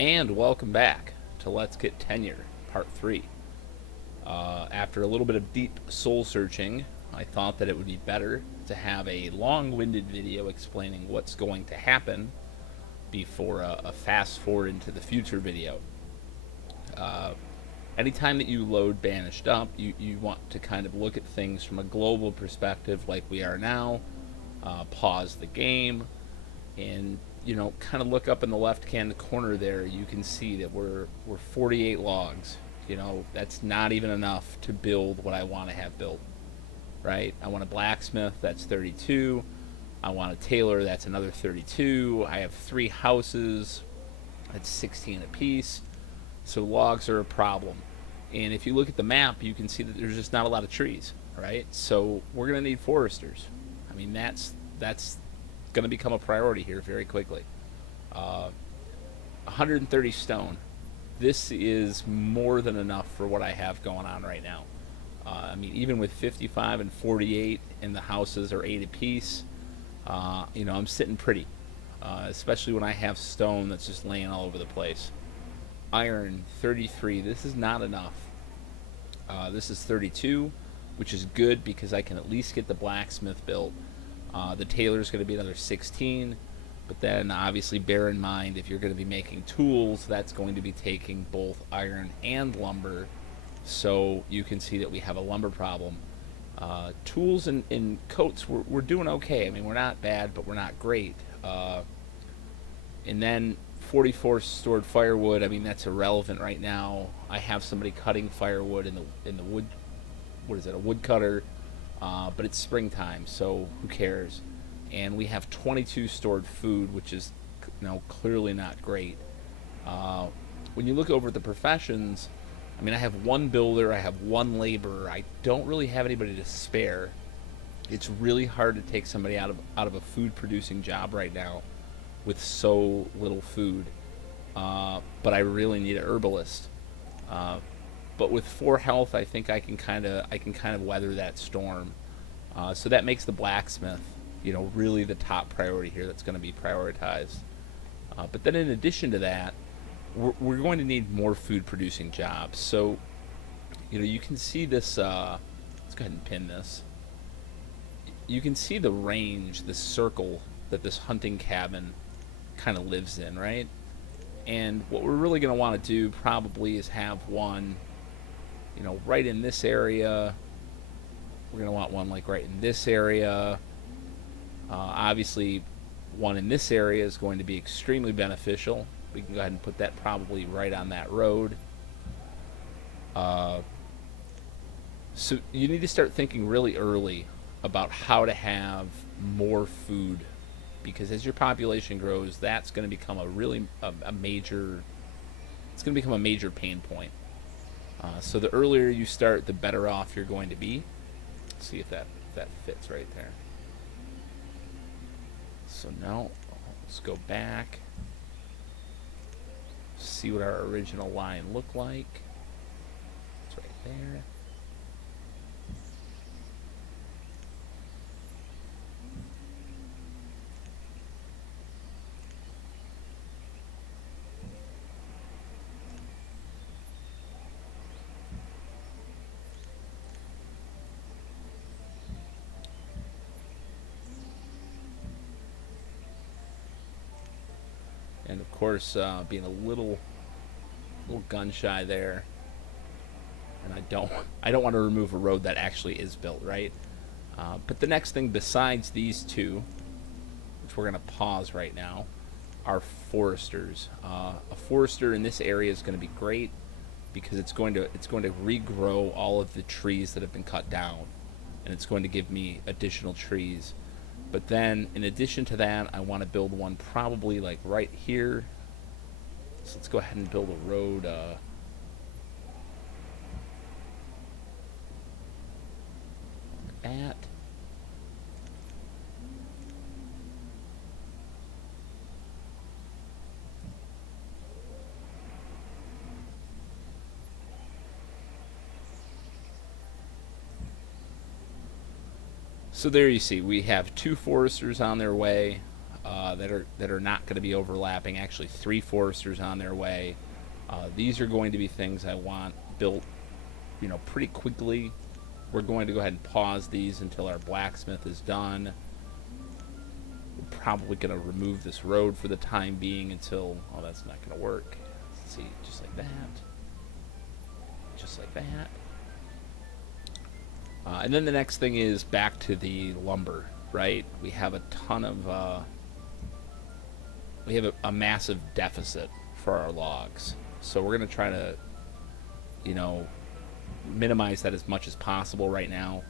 And welcome back to Let's Get Tenure, Part 3. After a little bit of deep soul searching, I thought that it would be better to have a long winded video explaining what's going to happen before a fast forward into the future video. Anytime that you load Banished Up, you want to kind of look at things from a global perspective like we are now, pause the game, and kind of look up in the left hand corner there. You can see that we're 48 logs. That's not even enough to build what I want to have built, right? I want a blacksmith, that's 32. I want a tailor, that's another 32. I have 3 houses, that's 16 apiece. So logs are a problem. And if you look at the map, you can see that there's just not a lot of trees, right? So we're going to need foresters. I mean, that's going to become a priority here very quickly. 130 stone. This is more than enough for what I have going on right now. I mean, even with 55 and 48, and the houses are 8 apiece, I'm sitting pretty. Especially when I have stone that's just laying all over the place. Iron, 33. This is not enough. This is 32, which is good because I can at least get the blacksmith built. The tailor is going to be another 16, but then obviously bear in mind if you're going to be making tools, that's going to be taking both iron and lumber. So you can see that we have a lumber problem. Tools and coats, we're doing okay. I mean, we're not bad, but we're not great. And then 44 stored firewood. I mean, that's irrelevant right now. I have somebody cutting firewood in the wood. What is it? A wood cutter. But it's springtime, so who cares? And we have 22 stored food, which is clearly not great. When you look over at the professions, I mean, I have 1 builder, I have 1 laborer. I don't really have anybody to spare. It's really hard to take somebody out of a food producing job right now with so little food. But I really need a herbalist. But with 4 health, I think I can kind of weather that storm. So that makes the blacksmith, really the top priority here. That's going to be prioritized. But then in addition to that, we're going to need more food producing jobs. So, you can see this. Let's go ahead and pin this. You can see the range, the circle that this hunting cabin kind of lives in, right? And what we're really going to want to do probably is have one, right in this area. We're going to want one like right in this area. Obviously, one in this area is going to be extremely beneficial. We can go ahead and put that probably right on that road. So you need to start thinking really early about how to have more food, because as your population grows, that's going to become a major. It's going to become a major pain point. So the earlier you start, the better off you're going to be. Let's see if that fits right there. So now let's go back. See what our original line looked like. It's right there. And of course, being a little gun shy there, and I don't want to remove a road that actually is built, right? But the next thing besides these two, which we're going to pause right now, are foresters. A forester in this area is going to be great because it's going to regrow all of the trees that have been cut down, and it's going to give me additional trees. But then, in addition to that, I want to build one probably like right here. So let's go ahead and build a road. Like that. So there you see, we have 2 foresters on their way. that are not going to be overlapping. Actually, 3 foresters on their way. These are going to be things I want built, pretty quickly. We're going to go ahead and pause these until our blacksmith is done. We're probably going to remove this road for the time being until... Oh, that's not going to work. Let's see, just like that. Just like that. And then the next thing is back to the lumber, right? We have a ton of... we have a massive deficit for our logs. So we're going to try to, minimize that as much as possible right now.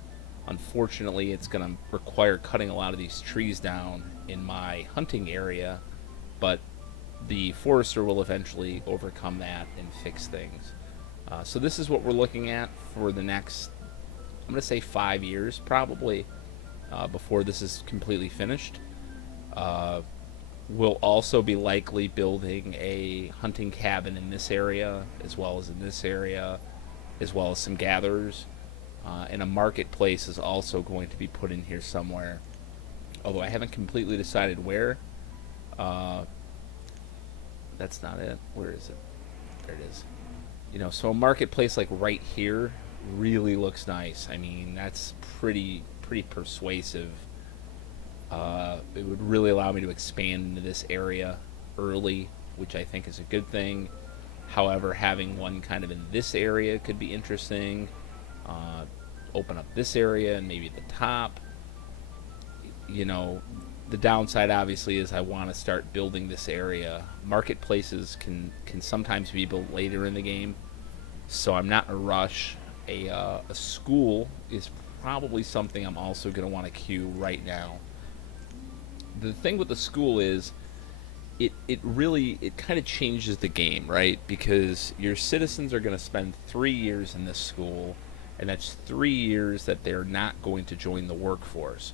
Unfortunately, it's going to require cutting a lot of these trees down in my hunting area, but the forester will eventually overcome that and fix things. So this is what we're looking at for the next, I'm going to say 5 years probably, before this is completely finished. We'll also be likely building a hunting cabin in this area, as well as in this area, as well as some gatherers. And a marketplace is also going to be put in here somewhere, although I haven't completely decided where. That's not it. Where is it? There it is. So a marketplace like right here really looks nice. I mean, that's pretty persuasive. It would really allow me to expand into this area early, which I think is a good thing. However, having one kind of in this area could be interesting. Open up this area and maybe at the top. The downside obviously is I want to start building this area. Marketplaces can sometimes be built later in the game, so I'm not in a rush. A school is probably something I'm also going to want to queue right now. The thing with the school is it kind of changes the game, right? Because your citizens are going to spend 3 years in this school, and that's 3 years that they're not going to join the workforce.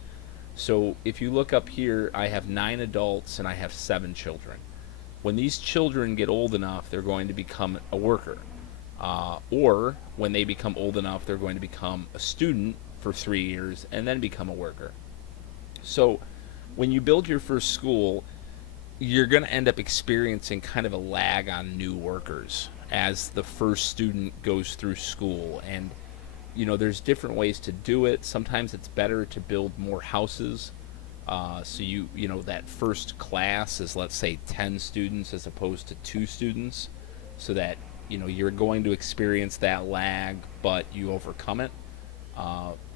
So if you look up here, I have 9 adults and I have 7 children. When these children get old enough, they're going to become a worker. Or when they become old enough, they're going to become a student for 3 years and then become a worker. So when you build your first school, you're going to end up experiencing kind of a lag on new workers as the first student goes through school. And there's different ways to do it. Sometimes it's better to build more houses. So that first class is, let's say, 10 students as opposed to 2 students, so that you're going to experience that lag, but you overcome it.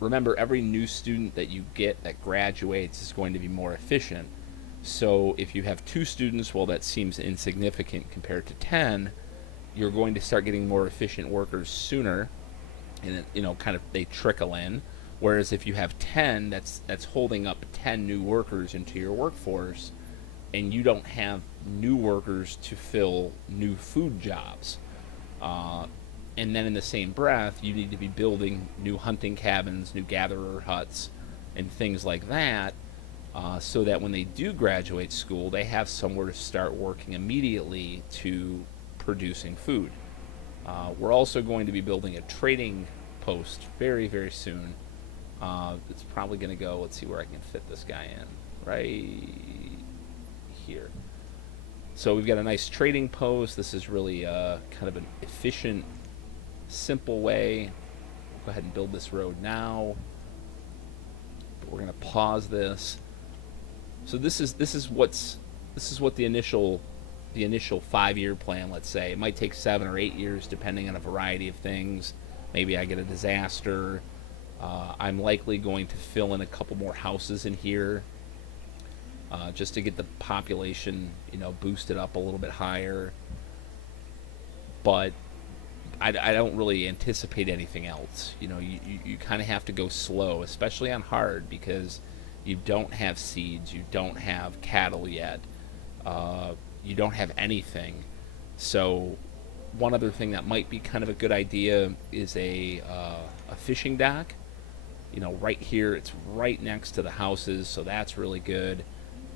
Remember, every new student that you get that graduates is going to be more efficient. So if you have 2 students, well, that seems insignificant compared to 10. You're going to start getting more efficient workers sooner, and kind of they trickle in. Whereas if you have 10, that's holding up 10 new workers into your workforce, and you don't have new workers to fill new food jobs. And then in the same breath, you need to be building new hunting cabins, new gatherer huts, and things like that, so that when they do graduate school, they have somewhere to start working immediately to producing food. We're also going to be building a trading post very, very soon. It's probably going to go, let's see where I can fit this guy in, right here. So we've got a nice trading post. This is really kind of an efficient, simple way. Go ahead and build this road now. But we're going to pause this. So this is what the initial 5-year plan, let's say. It might take 7 or 8 years depending on a variety of things. Maybe I get a disaster. I'm likely going to fill in a couple more houses in here, just to get the population, boosted up a little bit higher. But I don't really anticipate anything else. You kind of have to go slow, especially on hard, because you don't have seeds, you don't have cattle yet, you don't have anything. So one other thing that might be kind of a good idea is a fishing dock. Right here, it's right next to the houses, so that's really good.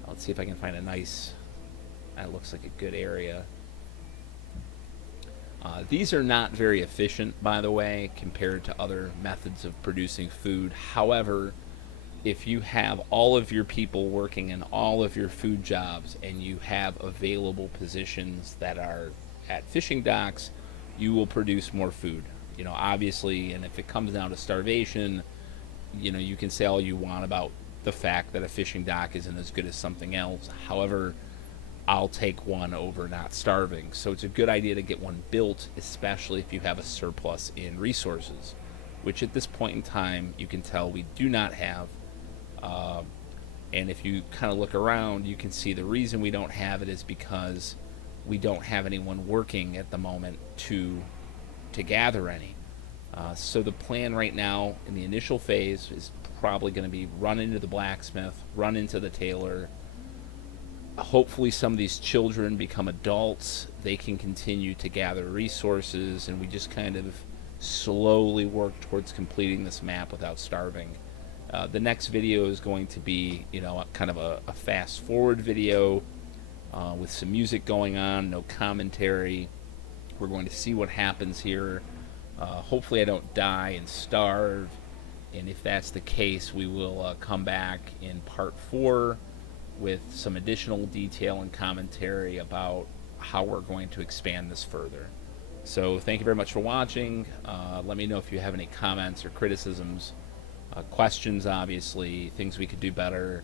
Let's see if I can find a nice, that looks like a good area. These are not very efficient, by the way, compared to other methods of producing food. However, if you have all of your people working in all of your food jobs and you have available positions that are at fishing docks, you will produce more food. Obviously, and if it comes down to starvation, you can say all you want about the fact that a fishing dock isn't as good as something else. However, I'll take one over not starving. So it's a good idea to get one built, especially if you have a surplus in resources, which at this point in time you can tell we do not have. Uh, and if you kind of look around, you can see the reason we don't have it is because we don't have anyone working at the moment to gather any. So the plan right now in the initial phase is probably going to be run into the blacksmith, run into the tailor. Hopefully some of these children become adults. They can continue to gather resources, and we just kind of slowly work towards completing this map without starving. The next video is going to be, kind of a fast forward video with some music going on, no commentary. We're going to see what happens here. Hopefully I don't die and starve, and if that's the case, we will come back in part 4 with some additional detail and commentary about how we're going to expand this further. So thank you very much for watching. Let me know if you have any comments or criticisms, questions, obviously, things we could do better.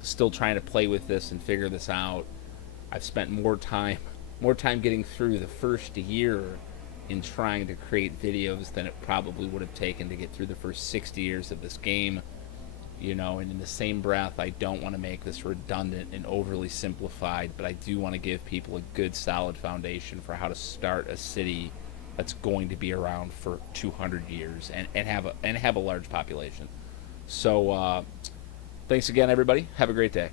Still trying to play with this and figure this out. I've spent more time getting through the first year in trying to create videos than it probably would have taken to get through the first 60 years of this game. And in the same breath, I don't want to make this redundant and overly simplified, but I do want to give people a good solid foundation for how to start a city that's going to be around for 200 years and have a large population. So thanks again, everybody. Have a great day.